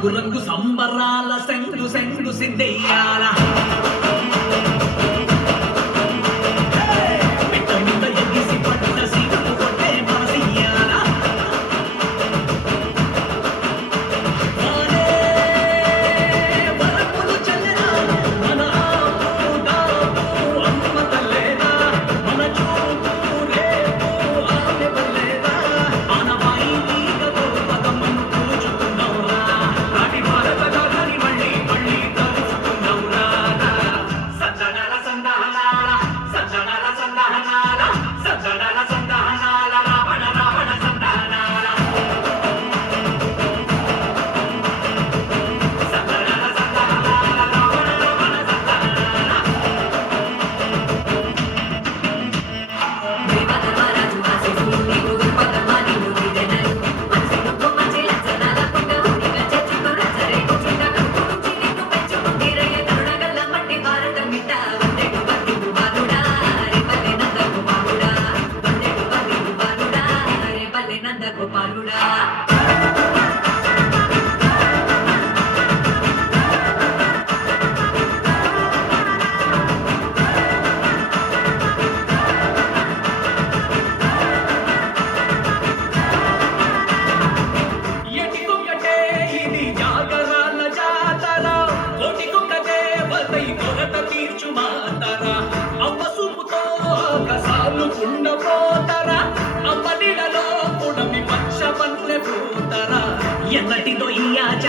రంగు రంగు సంబరాల సెంగు సెంగు సిద్ధెయ్యాల మిట్ట మిట్ట ఎగిసి పట్ట సీటు కొట్టే మనసియ్యాల వరపులు చల్లెనా మన ఆపు దాపు అమ్మ తల్లేనా మన చూపు రేపు ఆమె వల్లేనా ఆనవాయి నీగతో పదమ్మను పూచుకున్నవురా నాటి భారత గాథని మళ్ళీ మళ్ళీ తలుచుకున్నవురా సజ్జనాల సందహనాల సజ్జనాల సందహనాల సజ్జనాల సందహనాల రావణ రావణ సందహనాల సజ్జనాల సందహనాల రావణ రావణ సందహనాల దేవధర్మరాజు ఆశీస్సుల్ని ఊరు పదమాని ఊరిదెనరు మనసుకు మంచి లక్షణాల పుట్ట ఊరిగా చచ్చుకు రచరేకు చిన్నగా కురించి నిన్ను పెంచుకుంది రయ్య కరుణగల్ల మట్టి భారత మిట్ట వందెడు బంధువు బాలుడా రేపల్లె నంద గోపాలుడా వందెడు బంధువు బాలుడా రేపల్లె నంద గోపాలుడా ఎటికొక్కటే ఇది జాగరాల జాతర కోటికొక్కటే వదై కొరత తీర్చు మాతర అమ్మ సూపుతో కసాలు కుండపోతరా అమ్మ నీడలో పుడమి పక్ష పల్లె పూతరా ఎన్నటిదో ఈ ఆచారం